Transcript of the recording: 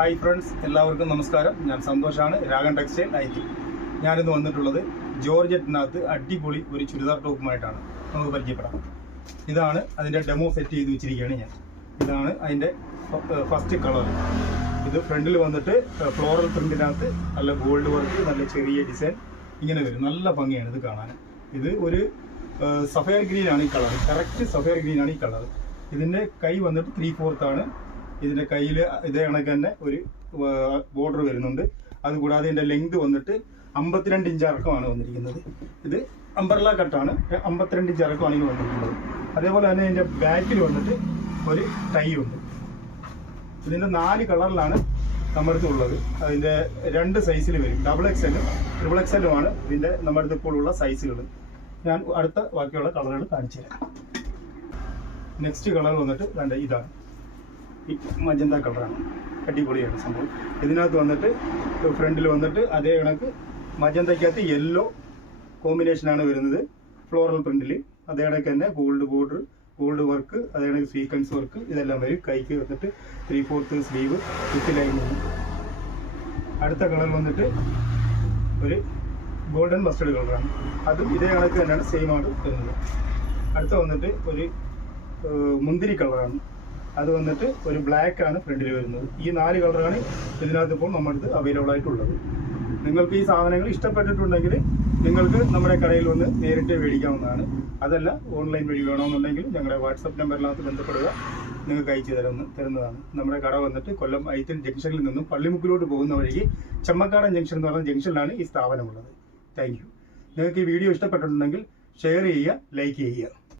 Hi friends, എല്ലാവർക്കും നമസ്കാരം. ഞാൻ സന്തോഷാണ്, രാഗൻ ടെക്സ്റ്റൈൽ IT. ഞാനിന്ന് വന്നിട്ടുള്ളത് ജോർജറ്റിനകത്ത് അടിപൊളി ഒരു ചുരിദാർ ടോപ്പുമായിട്ടാണ്. നമുക്ക് പരിചയപ്പെടാം. ഇതാണ് അതിൻ്റെ ഡെമോ സെറ്റ് ചെയ്ത് വെച്ചിരിക്കുകയാണ് ഞാൻ. ഇതാണ് അതിൻ്റെ ഫസ്റ്റ് കളർ. ഇത് ഫ്രണ്ടിൽ വന്നിട്ട് ഫ്ലോറൽ പ്രിൻറ്റിനകത്ത് നല്ല ഗോൾഡ് വർക്ക്, നല്ല ചെറിയ ഡിസൈൻ ഇങ്ങനെ വരും. നല്ല ഭംഗിയാണ് ഇത് കാണാൻ. ഇത് ഒരു സഫയർ ഗ്രീനാണ് ഈ കളർ. കറക്റ്റ് സഫയർ ഗ്രീനാണ് ഈ കളർ. ഇതിൻ്റെ കൈ വന്നിട്ട് 3/4 ആണ്. ഇതിൻ്റെ കയ്യിൽ ഇതേ കണക്ക് തന്നെ ഒരു ബോർഡർ വരുന്നുണ്ട്. അതുകൂടാതെ ഇതിൻ്റെ ലെങ്ത് വന്നിട്ട് 52 ഇഞ്ച് ഇറക്കമാണ് വന്നിരിക്കുന്നത്. ഇത് അംബ്രല്ല കട്ടാണ്, 52 ഇഞ്ച് ഇറക്കമാണ് ഇത് വന്നിരിക്കുന്നത്. അതേപോലെ തന്നെ ഇതിൻ്റെ ബാക്കിൽ വന്നിട്ട് ഒരു ടൈ ഉണ്ട്. ഇതിൻ്റെ 4 കളറിലാണ് നമ്മുടെ അടുത്ത് ഉള്ളത്. അതിൻ്റെ 2 സൈസിൽ വരും. XXL, XXL ഇതിൻ്റെ നമ്മുടെ അടുത്ത് ഇപ്പോൾ ഉള്ള സൈസുകൾ. ഞാൻ അടുത്ത ബാക്കിയുള്ള കളറുകൾ കാണിച്ചു തരാം. നെക്സ്റ്റ് കളർ വന്നിട്ട് ഇതാണ്, ഈ മജന്ത കളറാണ്. അടിപൊളിയാണ് സംഭവം. ഇതിനകത്ത് വന്നിട്ട് ഫ്രണ്ടിൽ വന്നിട്ട് അതേ കണക്ക് മജന്തയ്ക്കകത്ത് യെല്ലോ കോമ്പിനേഷനാണ് വരുന്നത്. ഫ്ലോറൽ പ്രിന്റിൽ അതേ കണക്ക് തന്നെ ഗോൾഡ് ബോർഡർ, ഗോൾഡ് വർക്ക്, അതേ കണക്ക് സീക്വൻസ് വർക്ക് ഇതെല്ലാം വരും. കൈക്ക് വന്നിട്ട് 3/4 സ്ലീവ് വിത്ത് ലൈൻ. അടുത്ത കളർ വന്നിട്ട് ഒരു ഗോൾഡൻ മസ്റ്റർഡ് കളറാണ്. അതും ഇതേ കണക്ക് തന്നെയാണ്, സെയിം ആണ് വരുന്നത്. അടുത്ത വന്നിട്ട് ഒരു മുന്തിരി കളറാണ്. അത് വന്നിട്ട് ഒരു ബ്ലാക്ക് ആണ് ഫ്രണ്ടിൽ വരുന്നത്. ഈ 4 കളറാണ് ഇതിനകത്ത് ഇപ്പോൾ നമ്മുടെ അടുത്ത് അവൈലബിൾ ആയിട്ടുള്ളത്. നിങ്ങൾക്ക് ഈ സാധനങ്ങൾ ഇഷ്ടപ്പെട്ടിട്ടുണ്ടെങ്കിൽ നിങ്ങൾക്ക് നമ്മുടെ കടയിൽ വന്ന് നേരിട്ട് മേടിക്കാവുന്നതാണ്. അതല്ല ഓൺലൈൻ വഴി വേണമെന്നുണ്ടെങ്കിൽ ഞങ്ങളുടെ വാട്സപ്പ് നമ്പറിനകത്ത് ബന്ധപ്പെടുക, നിങ്ങൾക്ക് അയച്ചു തരുന്നതാണ്. നമ്മുടെ കട വന്നിട്ട് കൊല്ലം ഐത്തൻ ജംഗ്ഷനിൽ നിന്നും പള്ളിമുക്കിലോട്ട് പോകുന്ന വഴിക്ക് ചെമ്മക്കാടൻ ജംഗ്ഷൻ എന്ന് പറയുന്ന ജംഗ്ഷനിലാണ് ഈ സ്ഥാപനമുള്ളത്. Thank you. നിങ്ങൾക്ക് ഈ വീഡിയോ ഇഷ്ടപ്പെട്ടിട്ടുണ്ടെങ്കിൽ ഷെയർ ചെയ്യുക, ലൈക്ക് ചെയ്യുക.